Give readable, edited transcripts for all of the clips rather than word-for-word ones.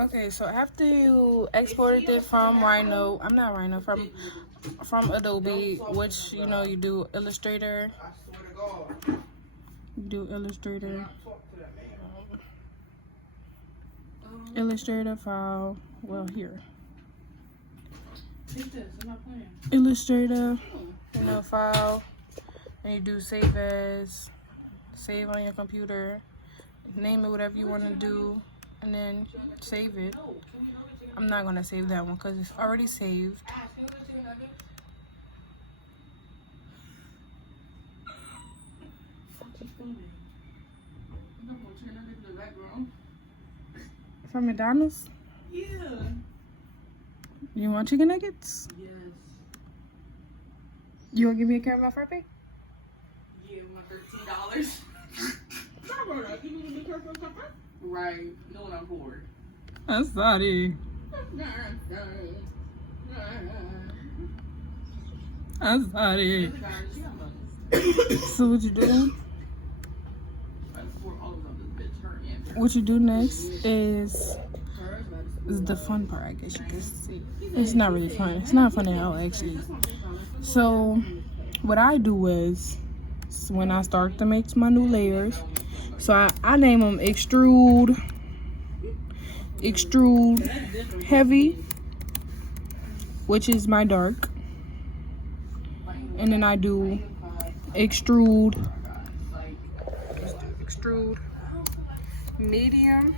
Okay, so after you exported it from from Adobe, which you do Illustrator. Illustrator file. Well, here. Illustrator, file, and you do save as, save on your computer, name it whatever you want to do, and then save it. I'm not gonna save that one because it's already saved. From McDonald's? Yeah. You want chicken nuggets? Yes. You want to give me a caramel frappe? Yeah, my $13. Right. No one I'm bored. I'm sorry. I'm sorry. So what you do? What you do next is the fun part, I guess you could say. It's not really fun. It's not fun at all, actually. So what I do is, when I start to make my new layers, so I name them extrude heavy, which is my dark, and then I do extrude medium,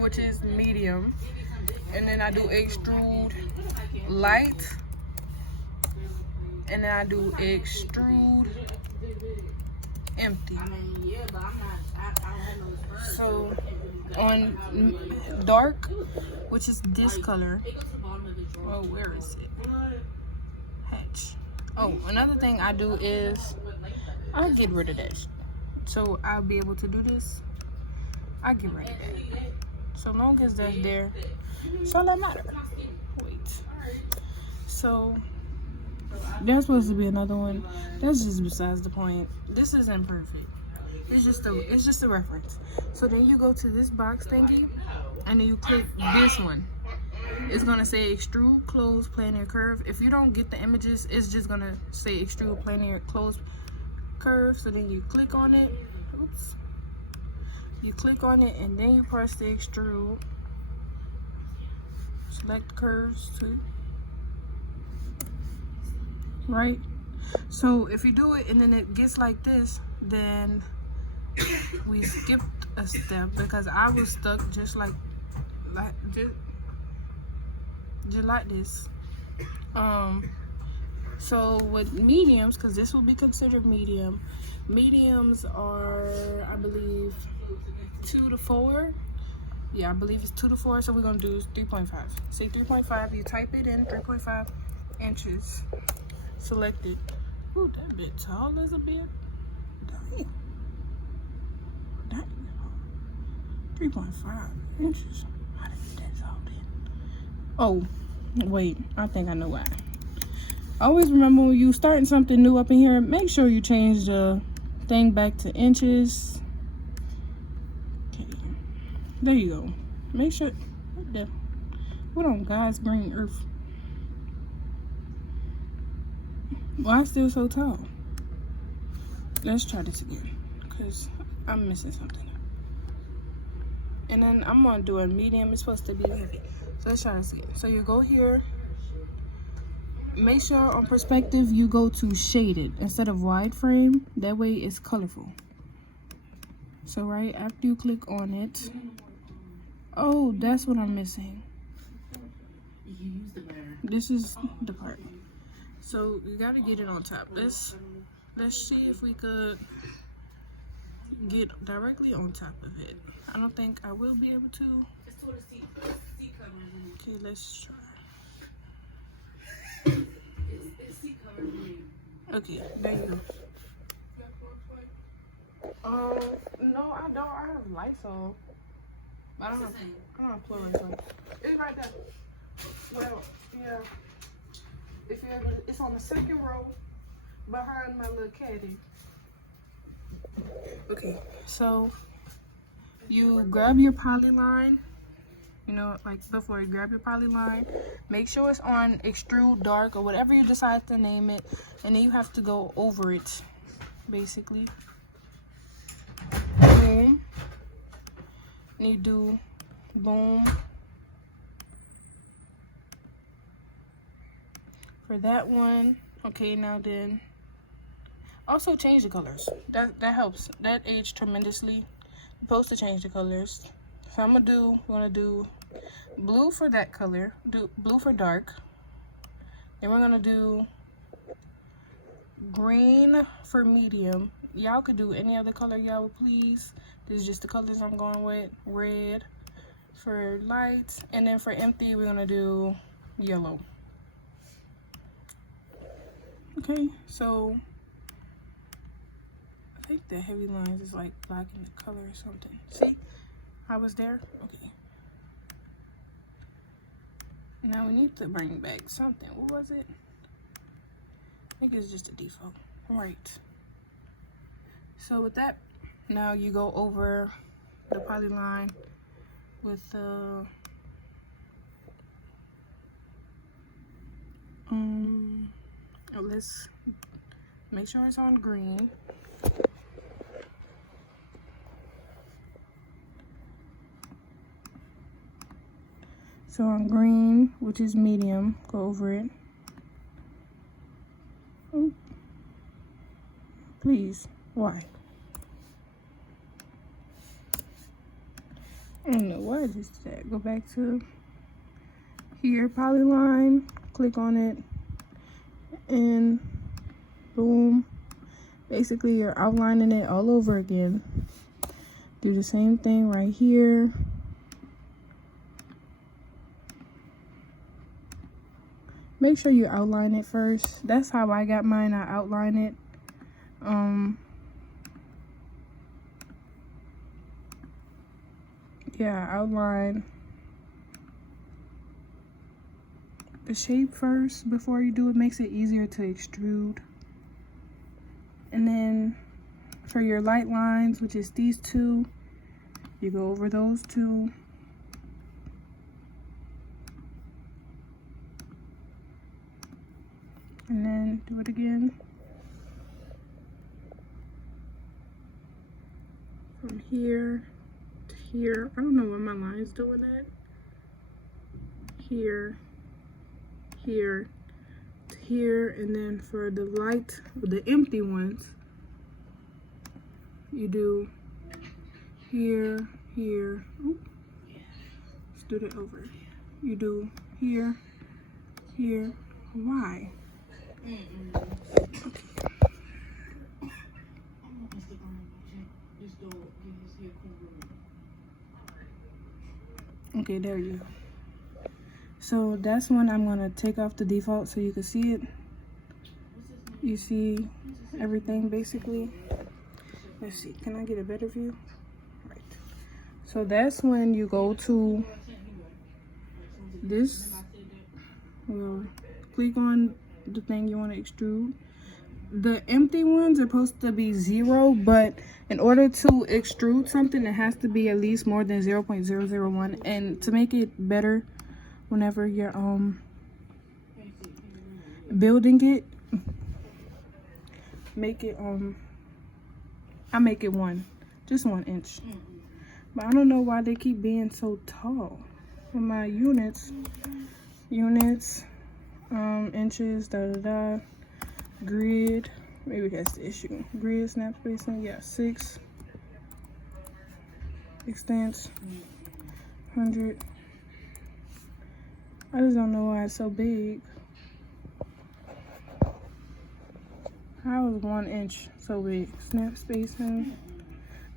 which is medium, and then I do extrude light, and then I do extrude empty. So on dark, which is this color, oh, where is it? Hatch. Oh, another thing I do is I'll get rid of that. So I'll be able to do this. I get rid of that. So long as that's there, it's all that matter. Wait. So there's supposed to be another one. That's just besides the point. This isn't perfect. It's just a reference. So then you go to this box thingy, and then you click this one. It's gonna say extrude close planar curve. If you don't get the images, it's just gonna say extrude planar close curve. So then you click on it. Oops. You click on it and then you press the extrude. Select curves too. Right? So if you do it and then it gets like this, then we skipped a step because I was stuck just like this. So with mediums, because this will be considered medium, mediums are, I believe, 2 to 4. Yeah, I believe it's 2 to 4. So we're gonna do 3.5. Say 3.5. You type it in 3.5 inches. Select it. Ooh, that bit tall is a bit. Damn. 3.5 inches. How did you get that tall then? Oh, wait. I think I know why. Always remember when you starting something new up in here, make sure you change the thing back to inches. Okay, there you go. Make sure. What on God's green earth? Why still so tall? Let's try this again, because I'm missing something. And then I'm gonna do a medium. It's supposed to be heavy. So let's try this again. So you go here. Make sure on perspective you go to shaded instead of wide frame. That way it's colorful. So right after you click on it. Oh, that's what I'm missing. This is the part. So you gotta get it on top. Let's see if we could get directly on top of it. I don't think I will be able to. Okay, let's try. Okay, there you go. No, I don't. I have Lysol. I don't have Chlorine. It's right there. Well, yeah. If you ever, it's on the second row behind my little caddy. Okay, so you grab your polyline, you know, like before, you grab your polyline, make sure it's on extrude dark or whatever you decide to name it, and then you have to go over it, basically. Boom. And you do boom for that one. Okay, now then, also change the colors. That helps. That aids tremendously. You're supposed to change the colors. So we're gonna do blue for that color, do blue for dark. Then we're gonna do green for medium. Y'all could do any other color y'all would please. This is just the colors I'm going with. Red for light, and then for empty we're gonna do yellow. Okay, so I think the heavy lines is like blocking the color or something. See, I was there. Okay, now we need to bring back something. What was it? I think it's just a default. Right. So with that, now you go over the polyline with let's make sure it's on green. So on green, which is medium, go over it. Oh, please, why? I don't know why I just did that. Go back to here, polyline, click on it, and boom. Basically, you're outlining it all over again. Do the same thing right here. Make sure you outline it first. That's how I got mine. I outline it. Yeah, outline the shape first before you do it. Makes it easier to extrude. And then for your light lines, which is these two, you go over those two. And then do it again. From here to here. I don't know why my line's doing that. Here, here, to here. And then for the light, the empty ones, you do here, here. Ooh. Let's do that over. You do here, here. Why? Okay, there you go. So that's when I'm gonna take off the default so you can see it. You see everything basically. Let's see, can I get a better view? Right. So that's when you go to this. Well, click on the thing you want to extrude. The empty ones are supposed to be 0, but in order to extrude something, it has to be at least more than 0.001. And to make it better, whenever you're building it, make it I make it just 1 inch. But I don't know why they keep being so tall. For my units, inches, grid, maybe that's the issue. Grid, snap spacing, yeah, 6. Extents, 100. I just don't know why it's so big. How is 1 inch so big? Snap spacing,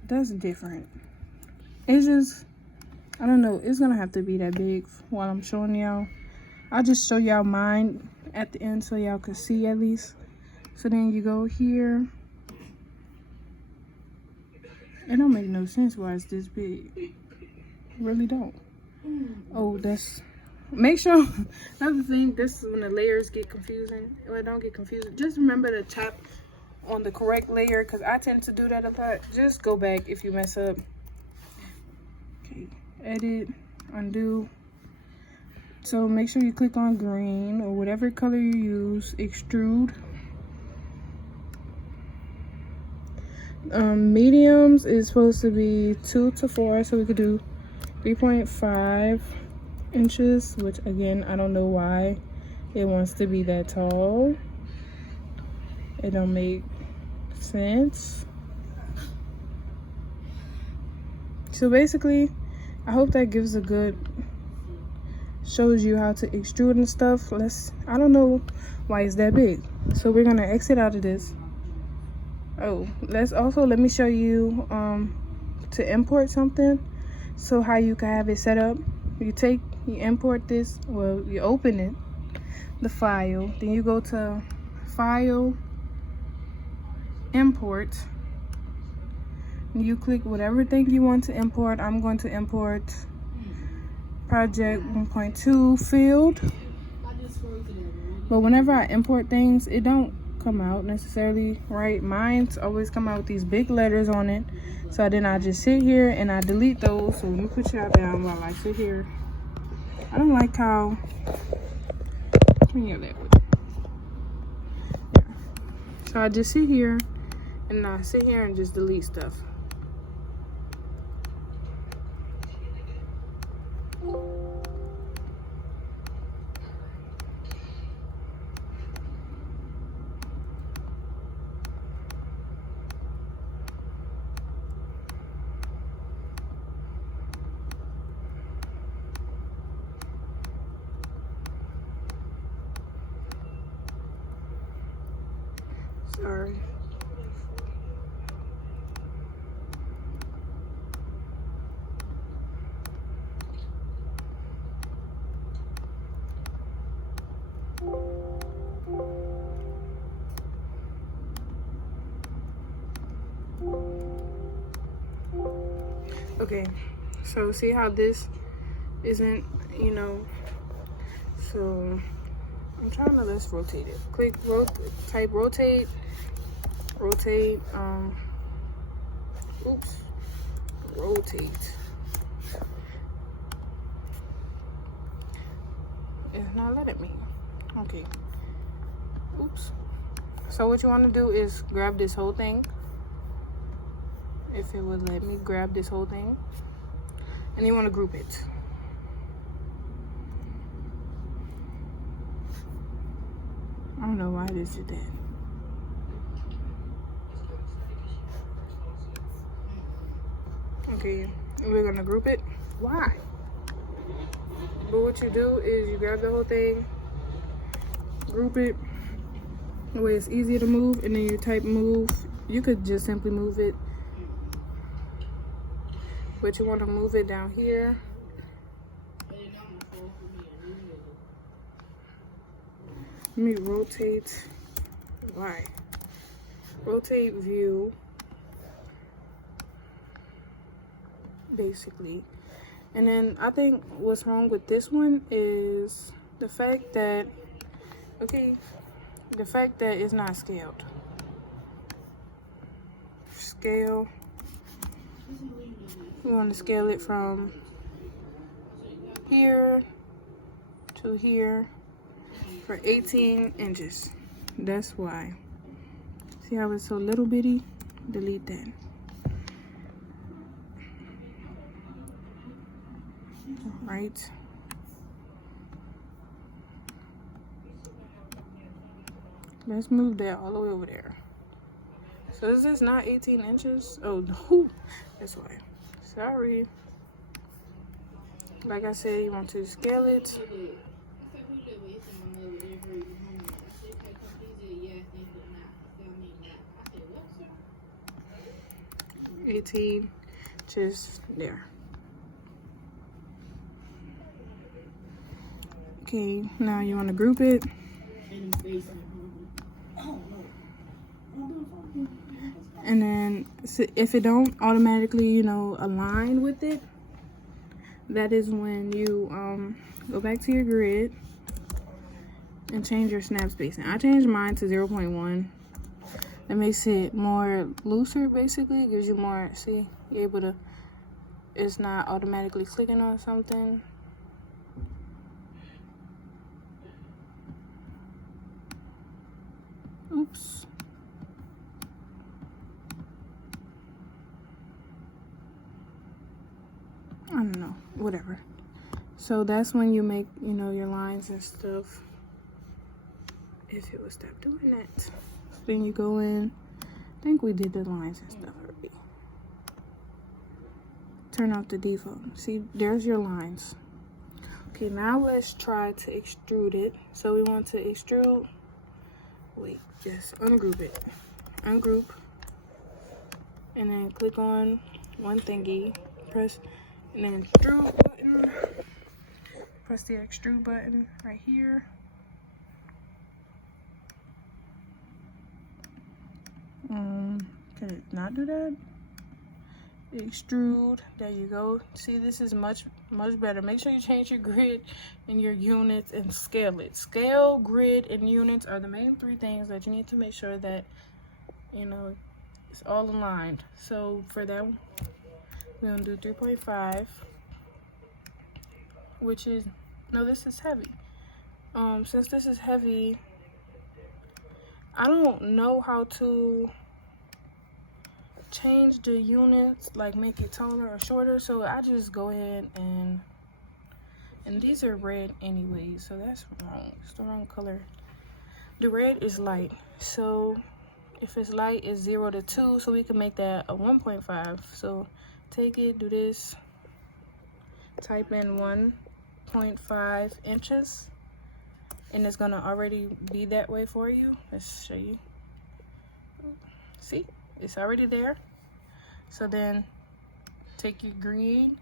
that's different. It's just, I don't know, it's gonna have to be that big while I'm showing y'all. I'll just show y'all mine at the end so y'all can see at least. So then you go here. It don't make no sense why it's this big. Really don't. Oh, that's, make sure, another thing, this is when the layers get confusing. Well, don't get confusing. Just remember to tap on the correct layer, because I tend to do that a lot. Just go back if you mess up. edit, undo. So make sure you click on green or whatever color you use, extrude. Mediums is supposed to be 2 to 4, so we could do 3.5 inches, which again, I don't know why it wants to be that tall. It don't make sense. So basically, I hope that gives a good, shows you how to extrude and stuff. I don't know why it's that big. So we're gonna exit out of this. Oh, let me show you to import something. So how you can have it set up. You import this, well, you open it, the file, then you go to File, Import. You click whatever thing you want to import. I'm going to import project 1.2 field. But whenever I import things, it don't come out necessarily right. Mine's always come out with these big letters on it. So then I just sit here and I delete those. So let me put y'all down while I sit here. I don't like how, yeah. So I just sit here and I sit here and just delete stuff. Sorry. Okay, so see how this isn't, so I'm trying to, let's rotate it. Click, type rotate, rotate, rotate. It's not letting me. Okay. Oops. So what you want to do is grab this whole thing. If it would let me grab this whole thing. And you want to group it. I don't know why this did that. Okay, we're gonna group it. Why? But what you do is you grab the whole thing, group it the way it's easier to move, and then you type move. You could just simply move it, but you want to move it down here. Let me rotate. Why? Rotate view. Basically. And then I think what's wrong with this one is the fact that, the fact that it's not scaled. Scale. We want to scale it from here to here for 18 inches. That's why. See how it's so little bitty? Delete that. Right. Let's move that all the way over there. So is this not 18 inches? Oh no, that's why. Sorry. Like I said, you want to scale it. 18, just there. Okay, now you want to group it. And then if it don't automatically, align with it, that is when you go back to your grid and change your snap spacing. I changed mine to 0.1. That makes it more looser, basically. It gives you more, see, you're able to it's not automatically clicking on something. Oops. I don't know, whatever. So that's when you make, you know, your lines and stuff. If it would stop doing that. So then you go in. I think we did the lines and stuff already. Turn off the default. See, there's your lines. Okay, now let's try to extrude it. So we want to extrude. Wait, just ungroup it. Ungroup. And then click on one thingy. Press, and then extrude button. Press the extrude button right here. Can it not do that? Extrude. There you go. See, this is much better. Make sure you change your grid and your units and scale it. Scale, grid, and units are the main three things that you need to make sure that, you know, it's all aligned. So for that, we're gonna do 3.5, which is, no, this is heavy. Since this is heavy, I don't know how to change the units, like make it taller or shorter, so I just go ahead and these are red anyway, so that's wrong. It's the wrong color. The red is light, so if it's light, it's 0 to 2, so we can make that a 1.5. So take it, do this, type in 1.5 inches, and it's gonna already be that way for you. Let's show you. See, it's already there. So then take your green.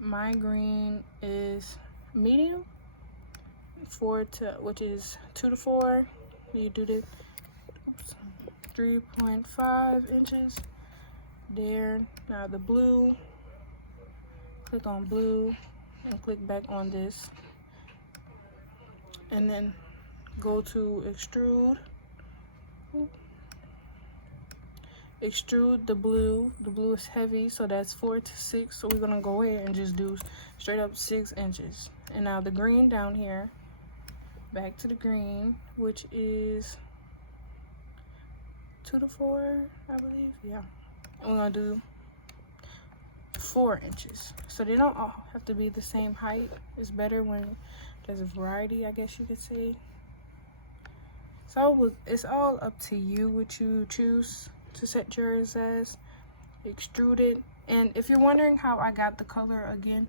My green is medium, 4 to, which is 2 to 4. You do this, 3.5 inches there. Now the blue, click on blue and click back on this, and then go to extrude. Extrude the blue. The blue is heavy, so that's 4 to 6. So we're gonna go ahead and just do straight up 6 inches. And now the green down here, back to the green, which is 2 to 4, I believe. Yeah. And we're gonna do 4 inches. So they don't all have to be the same height. It's better when there's a variety, I guess you could say. So it's all up to you what you choose to set yours as. Extrude it. And if you're wondering how I got the color, again,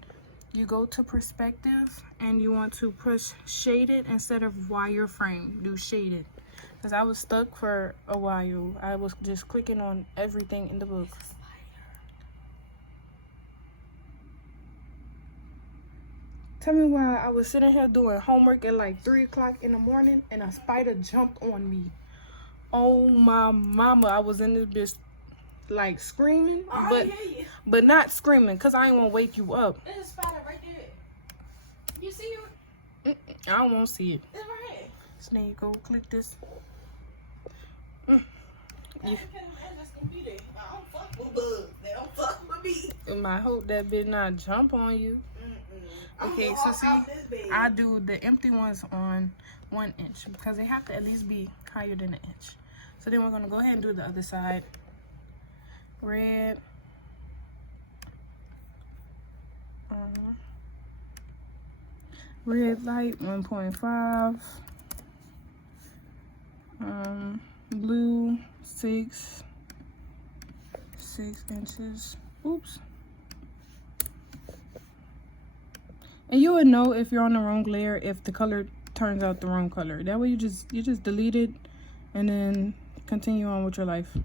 you go to perspective and you want to push shaded instead of wireframe. Do shaded, because I was stuck for a while. I was just clicking on everything in the book. Tell me why I was sitting here doing homework at like 3 o'clock in the morning and a spider jumped on me. Oh my mama, I was in this bitch like screaming, but not screaming because I ain't want to wake you up. There's a spider right there. You see it? I don't want to see it. It's right here. So then you go click this. Yeah. I don't fuck with bugs. They don't fuck with me. And I hope that bitch not jump on you. Okay, so see, I do the empty ones on 1 inch because they have to at least be higher than an inch. So then we're gonna go ahead and do the other side. Red. Red light 1.5. Blue 6 inches. Oops. And you would know if you're on the wrong layer if the color turns out the wrong color. That way you just delete it and then continue on with your life.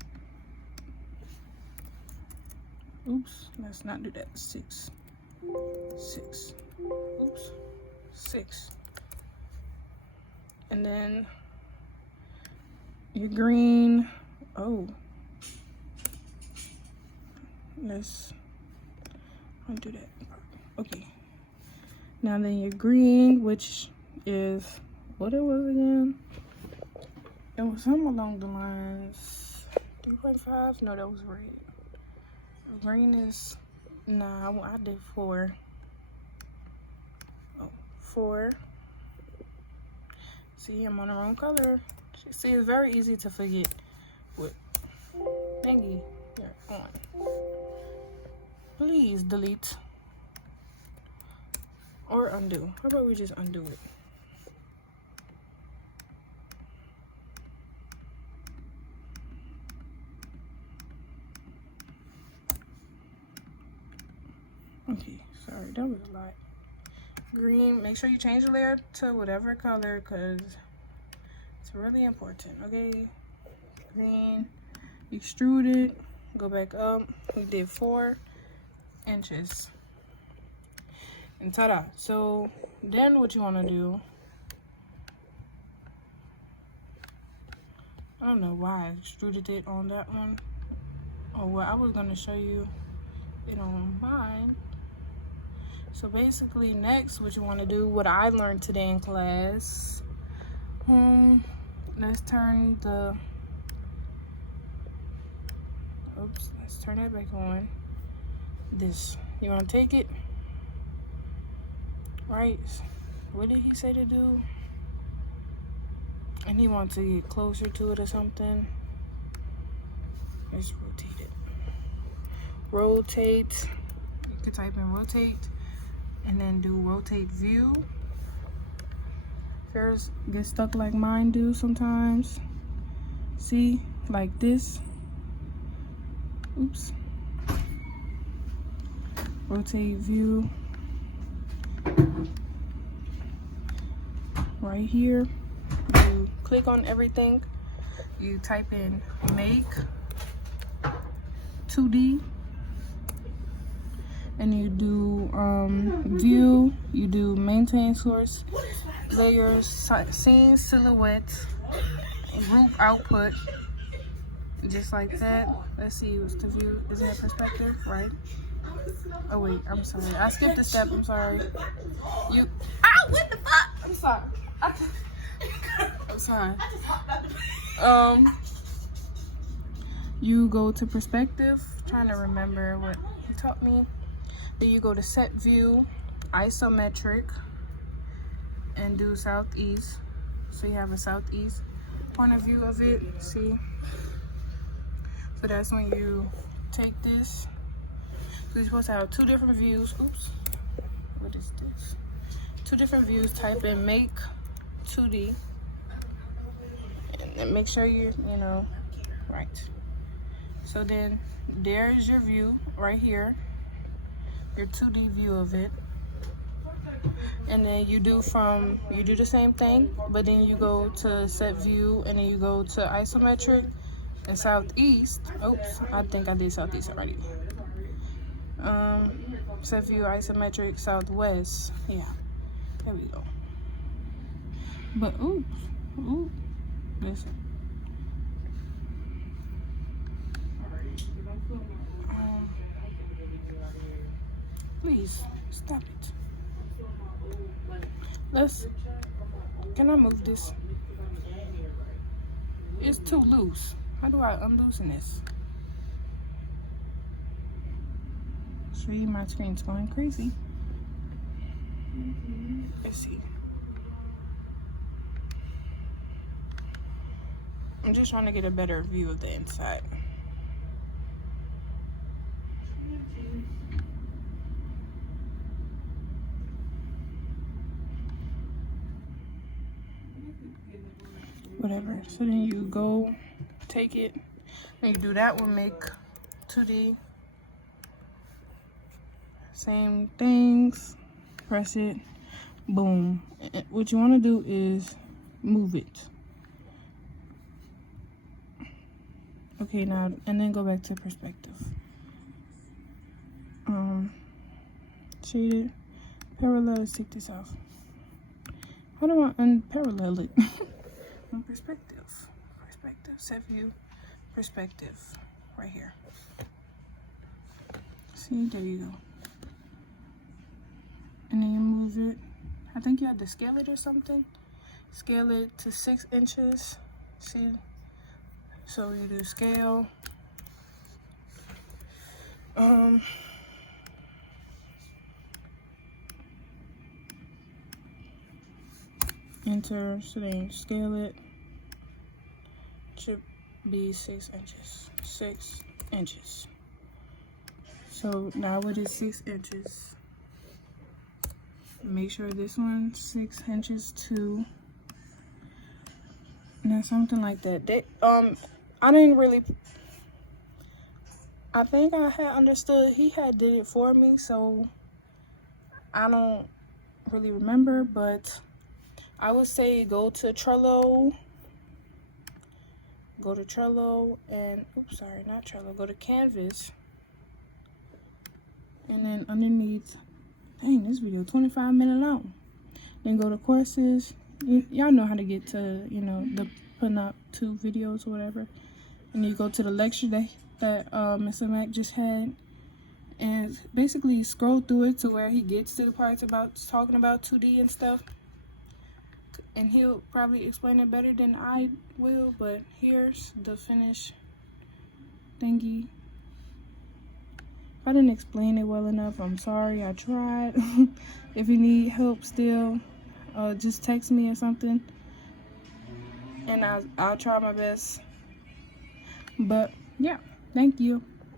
Oops, let's not do that. 6. Oops, 6. And then your green. Oh, let's undo that. Okay. Now then your green, which is what it was again. It was something along the lines 3.5. No, that was red. Green is Nah, I did 4. Oh, 4. See, I'm on the wrong color. See, it's very easy to forget what thingy you're on. Please delete or undo. How about we just undo it? Okay, sorry, that was a lot. Green, make sure you change the layer to whatever color because it's really important, okay? Green, extrude it, go back up. We did 4 inches. And ta-da. So then what you want to do, I don't know why I extruded it on that one. Oh, well, I was going to show you it on mine. So basically next what you want to do, what I learned today in class, let's turn the, let's turn that back on. This, you want to take it, right? What did he say to do? And he wants to get closer to it or something. Let's rotate it. Rotate, you can type in rotate. And then do rotate view. Yours get stuck like mine do sometimes. See, like this. Oops. Rotate view. Right here. You click on everything. You type in make 2D. And you do view, you do maintain source, layers, scene, silhouette, group output, just like that. Let's see, what's the view? Isn't it perspective, right? Oh wait, I'm sorry. I skipped a step, I'm sorry. You, Ow, what the fuck? I'm sorry. I'm sorry. You go to perspective, trying to remember what he taught me. Then you go to set view, isometric, and do southeast. So you have a southeast point of view of it, see? So that's when you take this. So you're supposed to have 2 different views. Oops, what is this? 2 different views, type in make 2D. And then make sure you're, you know, right. So then there's your view right here. Your 2D view of it, and then you do the same thing, but then you go to set view, and then you go to isometric and southeast. Oops, I think I did southeast already. Set view, isometric, southwest. Yeah, there we go. But oops, listen. Please stop it. Can I move this? It's too loose. How do I unloosen this? See, my screen's going crazy. Let's see. I'm just trying to get a better view of the inside. Whatever. So then you go take it and you do that one, make 2D. Same things. Press it. Boom. And what you want to do is move it. Okay, now and then go back to perspective. Shade it. Parallel. Let's take this off. How do I unparallel it? On perspective, set view, perspective, right here. See, there you go. And then you move it. I think you had to scale it or something. Scale it to 6 inches. See? So you do scale. enter, so then scale it. Should be 6 inches. 6 inches. So now it is 6 inches. Make sure this one's 6 inches too. Now something like that. I didn't really. I think I had understood he had did it for me, so I don't really remember, but I would say go to Trello. Go to Trello and, oops, sorry, not Trello. Go to Canvas. And then underneath, dang, this video 25 minutes long. Then go to courses. Y'all know how to get to, you know, the putting up 2 videos or whatever. And you go to the lecture that Mr. Mac just had. And basically scroll through it to where he gets to the parts about talking about 2D and stuff. And he'll probably explain it better than I will, but here's the finished thingy. If I didn't explain it well enough, I'm sorry. I tried. If you need help still, just text me or something, and I'll try my best. But yeah, thank you.